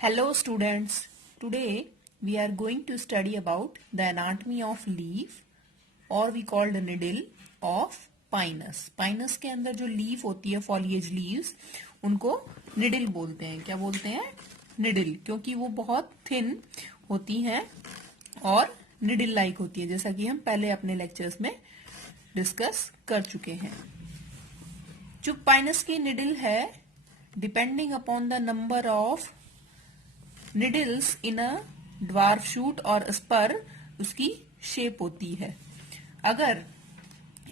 Hello students, today we are going to study about the anatomy of leaf or we called needle of pinus. Pinus के अंदर जो leaf होती है foliage leaves उनको needle बोलते हैं. क्या बोलते हैं? निडल, क्योंकि वो बहुत थिन होती हैं और निडल लाइक होती है, जैसा कि हम पहले अपने लेक्चर्स में डिस्कस कर चुके हैं. जो पाइनस की निडल है, depending upon the number of needles in a dwarf shoot और स्पर उसकी शेप होती है. अगर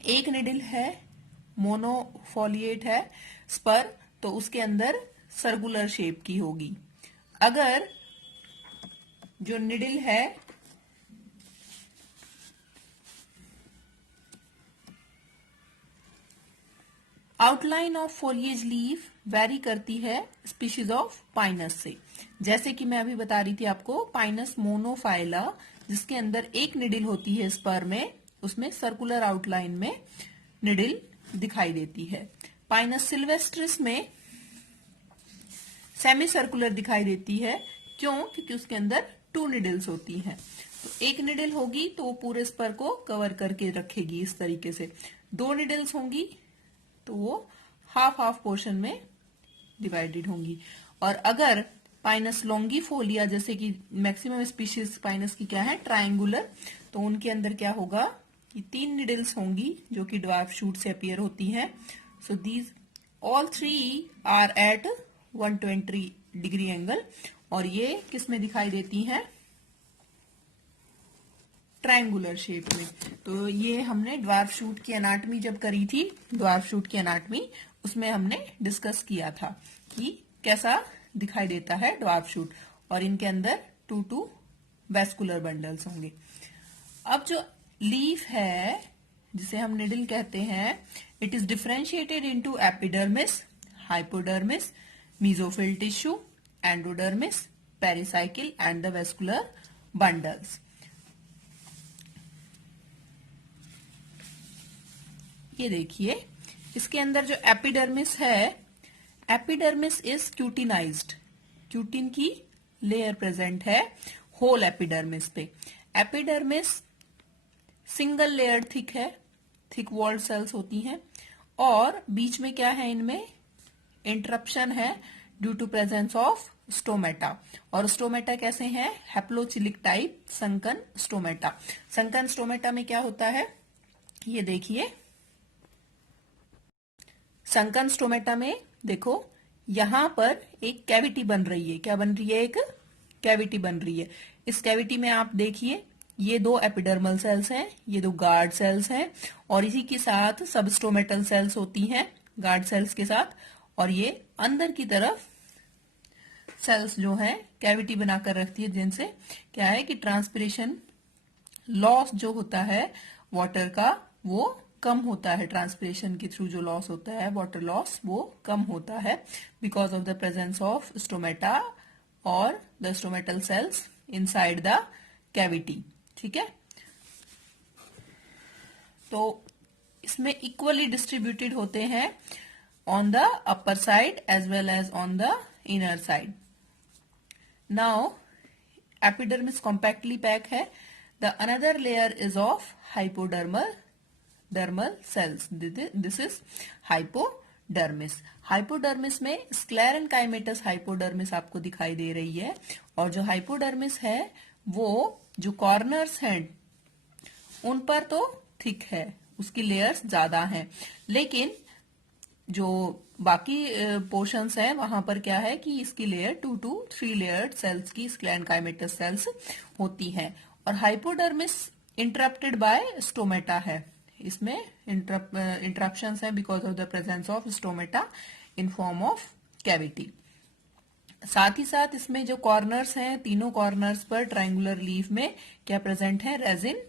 एक निडल है, मोनोफोलिएट है, स्पर, तो उसके अंदर सर्कुलर शेप की होगी. अगर जो निडल है outline of foliage leaf very करती है स्पीशीज ऑफ पाइनस से. जैसे कि मैं अभी बता रही थी आपको, पाइनस मोनोफाइला जिसके अंदर एक निडल होती है स्पर में, उसमें सर्कुलर आउटलाइन में निडल दिखाई देती है. पाइनस सिल्वेस्ट्रिस में सेमी सर्कुलर दिखाई देती है. क्यों? क्योंकि उसके अंदर 2 निडल्स होती हैं. तो एक निडल होगी तो वो पूरे स्पर को कवर करके रखेगी इस तरीके से. 2 निडल्स होंगी तो वो हाफ हाफ पोर्शन में डिवाइडेड होंगी. और अगर पाइनस लॉन्गिफोलिया, जैसे कि मैक्सिमम स्पीशीज पाइनस की क्या है, ट्रायंगुलर, तो उनके अंदर क्या होगा कि 3 निडल्स होंगी जो कि ड्वार्फ शूट से अपीयर होती हैं. So these all 3 are at 120 degree angle. और ये किस में दिखाई देती हैं? ट्रायंगुलर शेप में. तो ये हमने ड्वार्फ शूट की एनाटमी जब करी थी, ड्वार्फ शूट की एनाटमी, उसमें हमने डिस्कस किया था कि कैसा दिखाई देता है ड्वार्फ शूट. और इनके अंदर 2 वेस्कुलर बंडल्स होंगे. अब जो लीफ है जिसे हम निडल कहते हैं, it is differentiated into epidermis, hypodermis, mesophyll tissue, endodermis, pericycle and the vascular bundles. ये देखिए, इसके अंदर जो एपिडर्मिस है, एपिडर्मिस इज क्यूटिनाइज्ड. क्यूटिन की लेयर प्रेजेंट है होल एपिडर्मिस पे. एपिडर्मिस सिंगल लेयर थिक है, थिक वॉल्ड सेल्स होती हैं. और बीच में क्या है, इनमें इंटरप्शन है due to presence of stomata. और स्टोमेटा कैसे हैं? Haplocheilic type sunken stomata. Sunken stomata में क्या होता है, ये देखिए. संकन स्टोमेटा में देखो, यहां पर एक कैविटी बन रही है. क्या बन रही है? एक कैविटी बन रही है. इस कैविटी में आप देखिए, ये 2 एपिडर्मल सेल्स हैं, ये 2 गार्ड सेल्स हैं, और इसी के साथ सबस्टोमेटल सेल्स होती हैं गार्ड सेल्स के साथ. और ये अंदर की तरफ सेल्स जो है कैविटी बनाकर रखती है, जिनसे क्या है कि ट्रांसपिरेशन लॉस जो होता है वाटर का, वो कम होता है. ट्रांसपिरेशन के थ्रू जो लॉस होता है, वाटर लॉस, वो कम होता है because of the presence of stomata और the stomatal cells inside the cavity. ठीक है, तो इसमें इक्वली डिस्ट्रीब्यूटेड होते हैं on the upper side as well as on the inner side. Now epidermis compactly pack है. The another layer is of hypodermal cells. This is hypodermis. Hypodermis में sclerenchymatous hypodermis आपको दिखाई दे रही है. और जो हाइपोडर्मिस है वो जो कॉर्नर्स हैं उन पर तो थिक है, उसकी लेयर्स ज्यादा हैं. लेकिन जो बाकी पोर्शंस है वहां पर क्या है कि इसकी लेयर 2 to 3 लेयर्ड सेल्स की स्क्लेरेनकाइमेटस सेल्स होती हैं. और हाइपोडर्मिस इंटरप्टेड बाय स्टोमेटा है. इसमें इंटरप्शंस है because of the presence of stomata in form of cavity. साथ ही साथ इसमें जो कॉर्नर्स हैं, तीनों कॉर्नर्स पर ट्रायंगुलर लीफ में क्या प्रेजेंट है? रेजिन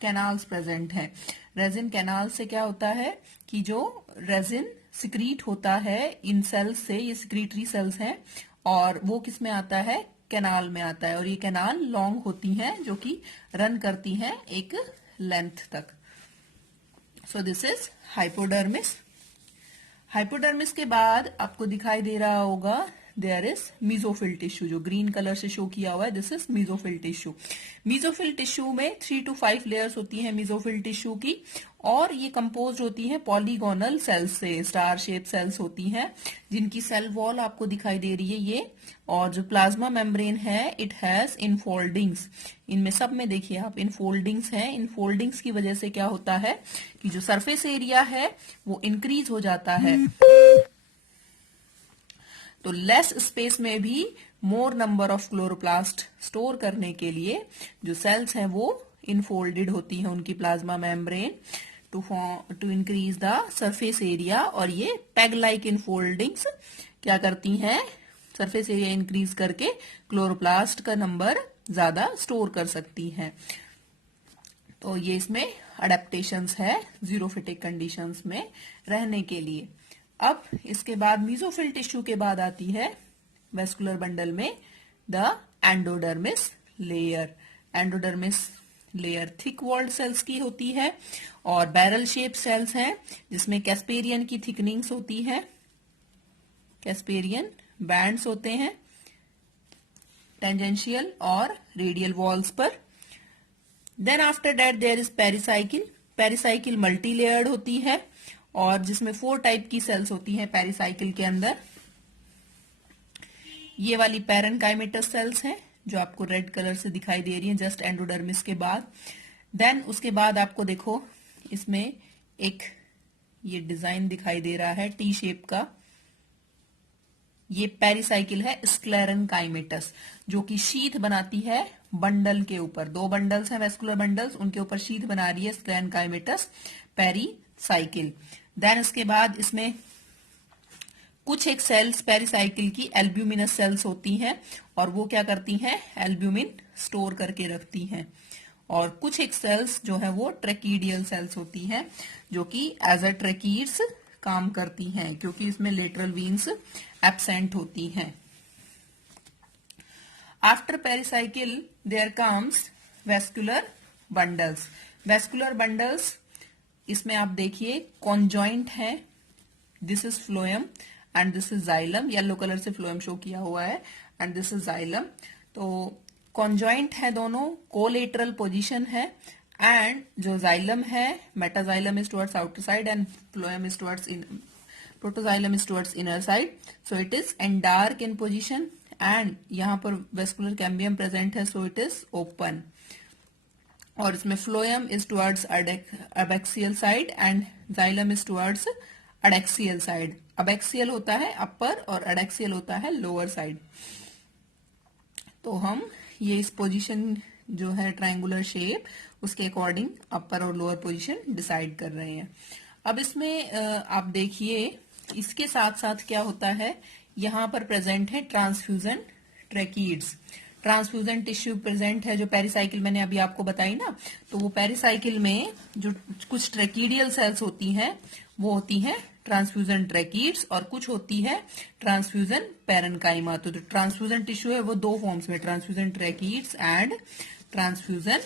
कैनाल्स प्रेजेंट हैं. रेजिन कैनाल से क्या होता है कि जो रेजिन सिक्रीट होता है इन सेल्स से, ये सिक्रीटरी सेल्स हैं, और वो किस में आता है? कैनाल में आता है. और ये कैनाल लॉन्ग होती हैं जो कि रन करती हैं एक लेंथ तक. So this is hypodermis. Hypodermis के बाद आपको दिखाई दे रहा होगा देयर इज मीजोफिल टिश्यू, जो ग्रीन कलर से शो किया हुआ है, this is mesophyll tissue. Mesophyll tissue में 3 to 5 लेयर्स होती हैं मीजोफिल टिश्यू की, और ये कंपोज होती है पॉलीगोनल सेल्स से, स्टार शेप सेल्स होती हैं, जिनकी सेल वॉल आपको दिखाई दे रही है ये। और जो प्लाज्मा मेम्ब्रेन है, इट हैज इनफोल्डिंग्स, इनमें सब में देखिए आप इनफोल्डिंग्स हैं। इनफोल्डिंग्स की वजह से क्या होता है कि जो सरफेस एरिया है वो इंक्रीज हो जाता है। तो लेस स्पेस में भी मोर नंबर ऑफ क्लोरोप्लास्ट स्टोर करने के लिए जो सेल्स हैं वो इनफोल्डेड होती हैं उनकी plasma membrane to increase the surface area. और ये पेग लाइक इनफोल्डिंग्स क्या करती हैं, सरफेस एरिया इंक्रीज करके क्लोरोप्लास्ट का नंबर ज्यादा स्टोर कर सकती हैं। तो ये इसमें अडेप्टेशंस है जीरोफिटिक कंडीशंस में रहने के लिए। अब इसके बाद मीजोफिल टिश्यू के बाद आती है वेस्कुलर बंडल में the endodermis layer. Endodermis layer thick walled cells की होती है और बैरल शेप सेल्स हैं, जिसमें कैस्पेरियन की थिकनिंग्स होती है, कैस्पेरियन बैंड्स होते हैं टेंजेंशियल और रेडियल वॉल्स पर। Then after that there is pericycle. Pericycle multi layered होती है और जिसमें 4 टाइप की सेल्स होती हैं पेरिसाइकिल के अंदर। ये वाली पैरेनकाइमेटस सेल्स हैं जो आपको रेड कलर से दिखाई दे रही हैं जस्ट एंडोडर्मिस के बाद। देन उसके बाद आपको देखो इसमें एक ये डिजाइन दिखाई दे रहा है टी शेप का, ये पेरिसाइकिल है स्क्लेरेनकाइमेटस, जो कि शीथ बनाती है बंडल के ऊपर। 2 बंडल्स हैं वेस्कुलर बंडल्स, उनके ऊपर शीथ बना रही है स्क्लेरेनकाइमेटस पेरिसाइकिल। देन इसके बाद इसमें कुछ एक सेल्स पेरिसाइकिल की एल्ब्यूमिनस सेल्स होती हैं और वो क्या करती हैं, एल्ब्यूमिन स्टोर करके रखती हैं। और कुछ एक सेल्स जो है वो ट्रेकीडियल सेल्स होती हैं, जो कि एज अ ट्रेकीड्स काम करती हैं, क्योंकि इसमें लेटरल वीन्स एब्सेंट होती हैं। After pericycle there comes vascular bundles. Vascular bundles इसमें आप देखिए कॉन्जॉइंट है, this is phloem and this is xylem, yellow colour से फ्लोएम शो किया हुआ है एंड दिस इज जाइलम। तो कॉन्जॉइंट है दोनों, कोलेटरल पोजीशन है, एंड जो जाइलम है metaxylem is towards outer side and phloem is towards protoxylem is towards inner side. So it is endarch in position and यहाँ पर वेस्कुलर कैम्बियम प्रेजेंट है, सो it is open. और इसमें phloem is towards abaxial side and xylem is towards adaxial side. Abaxial होता है अपर और adaxial होता है लोअर साइड। तो हम ये इस पोजीशन जो है ट्रायंगुलर शेप, उसके अकॉर्डिंग अपर और लोअर पोजीशन डिसाइड कर रहे हैं। अब इसमें आप देखिए इसके साथ साथ क्या होता है, यहां पर प्रेजेंट है transfusion tracheids. Transfusion tissue present है, जो पेरिसाइकिल मैंने अभी आपको बताई ना, तो वो पेरिसाइकिल में जो कुछ ट्रैकीडियल सेल्स होती हैं वो होती हैं ट्रांसफ्यूजन ट्रैकीड्स, और कुछ होती है ट्रांसफ्यूजन पैरेनकाइमा। तो जो ट्रांसफ्यूजन टिश्यू है वो 2 फॉर्म्स में, transfusion tracheids and transfusion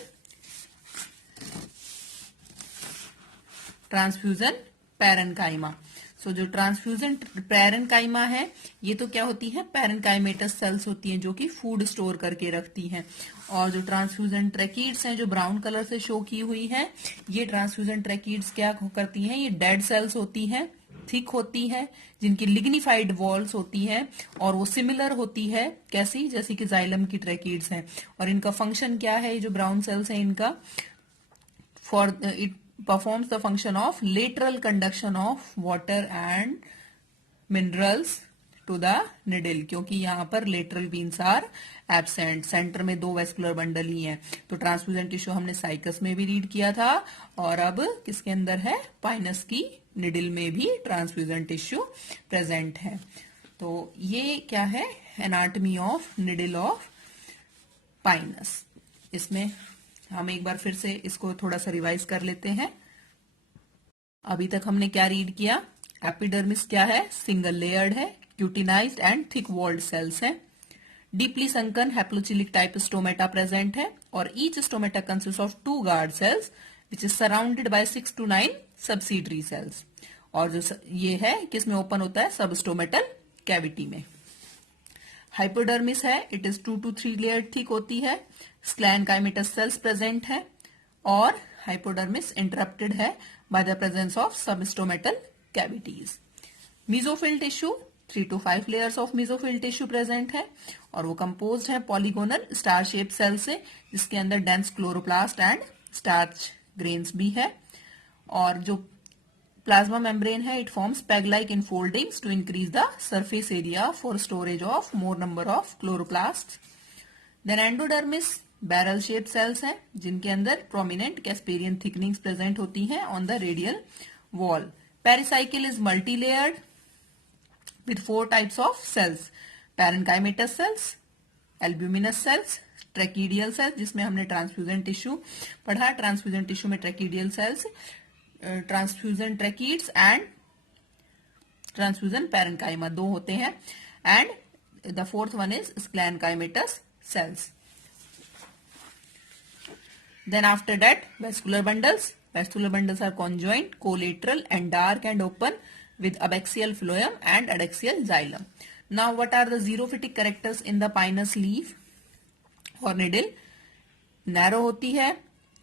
parenchyma. So जो ट्रांसफ्यूजन पैरेनकाइमा है ये तो क्या होती है, पैरेनकाइमेटस सेल्स होती हैं जो कि फूड स्टोर करके रखती हैं। और जो ट्रांसफ्यूजन ट्रैकीड्स हैं जो ब्राउन कलर से शो की हुई हैं, ये ट्रांसफ्यूजन ट्रैकीड्स क्या करती हैं, ये डेड सेल्स होती हैं, थिक होती है, जिनकी लिग्निफाइड वॉल्स होती है और वो सिमिलर होती है कैसी, जैसे कि जाइलम की ट्रैकीड्स हैं। और इनका फंक्शन क्या है, ये जो ब्राउन सेल्स हैं इनका, for it performs the function of lateral conduction of water and minerals to the needle, क्योंकि यहाँ पर lateral veins are absent. Centre में 2 वेस्कुलर बंडल ही हैं। तो ट्रांसफ्यूजन टिश्यू हमने साइकस में भी रीड किया था और अब किसके अंदर है, पाइनस की निडल में भी ट्रांसफ्यूजन टिश्यू प्रेजेंट है। तो ये क्या है, anatomy of needle of Pinus. इसमें हम एक बार फिर से इसको थोड़ा सा रिवाइज कर लेते हैं। अभी तक हमने क्या रीड किया, एपिडर्मिस क्या है, सिंगल लेयर्ड है, cutinised and thick walled cells है, deeply sunken हैप्लोचिलिक type stomata present है, और each stomata consist of 2 guard cells which is surrounded by 6 to 9 subsidiary cells. और जो ये है किसमें ओपन होता है, सबस्टोमेटल कैविटी में। हाइपोडर्मिस है, it is 2 to 3 layer thick होती है, स्क्लैनकाइमेटस सेल्स प्रेजेंट है, और हाइपोडर्मिस इंटरप्टेड है by the presence of substomatal cavities. Mesophyll tissue 3 to 5 layers of mesophyll tissue present है, और वो कंपोज्ड है पॉलीगोनल स्टार शेप सेल से, जिसके अंदर dense chloroplast and starch grains भी है। और जो प्लाज्मा मेम्ब्रेन है, it forms peg like infoldings to increase the surface area for storage of more number of chloroplast. Then endodermis barrel shape cells हैं, जिनके अंदर प्रोमिनेंट कैस्पेरियन थिकनिंग्स प्रेजेंट होती हैं on the radial wall. Pericycle is multi layered with 4 types of cells: parenchymatous cells, albuminous cells, tracheidal cells, जिसमें हमने transfusion tissue पढ़ा, transfusion tissue में tracheidal cells, transfusion tracheids and transfusion parenchyma 2 होते हैं, and the fourth one is sclerenchymatous cells. Then after that, vascular bundles. Vascular bundles are conjoined, collateral and dark and open with abaxial phloem and adaxial xylem. Now what are the xerophytic characters in the pinus leaf or needle? Narrow होती है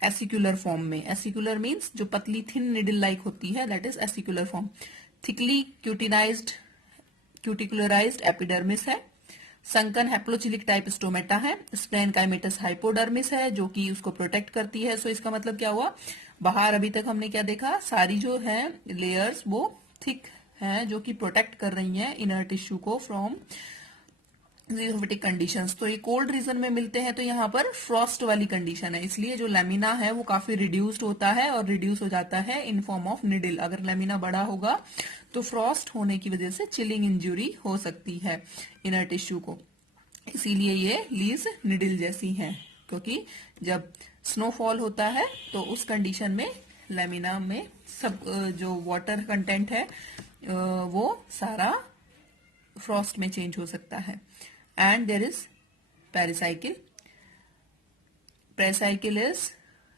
एसिकुलर form में, एसिकुलर means जो पतली thin needle like होती है, that is acicular form. Thickly cutinized cuticularized epidermis है, sunken हैप्लोचिलिक type stomata है, sclerenchymatous hypodermis है जो कि उसको प्रोटेक्ट करती है। सो इसका मतलब क्या हुआ, बाहर अभी तक हमने क्या देखा, सारी जो है लेयर्स वो थिक हैं जो कि प्रोटेक्ट कर रही हैं इनर टिश्यू को फ्रॉम ज़ीरोफिटिक कंडीशंस। तो ये कोल्ड रीजन में मिलते हैं, तो यहाँ पर फ्रॉस्ट वाली कंडीशन है, इसलिए जो लेमिना है वो काफी रिड्यूस्ड होता है और रिड्यूस हो जाता है इन फॉर्म ऑफ निडल। अगर लेमिना बड़ा होगा तो फ्रॉस्ट होने की वजह से चिलिंग इंजुरी हो सकती है इनर टिश्यू को, इसीलिए ये लीव्स निडल जैसी हैं। क्योंकि जब स्नोफॉल होता है तो उस कंडीशन में लेमिना में सब जो वाटर कंटेंट है वो सारा फ्रॉस्ट में चेंज हो सकता है। And there is pericycle. Pericycle is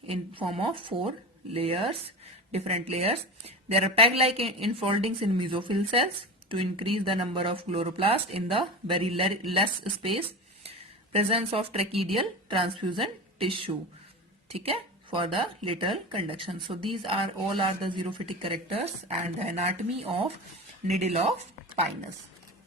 in form of 4 layers, different layers. There are peg-like infoldings in mesophyll cells to increase the number of chloroplasts in the very less space. Presence of tracheal transfusion tissue, ठीक है, for the lateral conduction. So these are all are the xerophytic characters and the anatomy of needle of Pinus.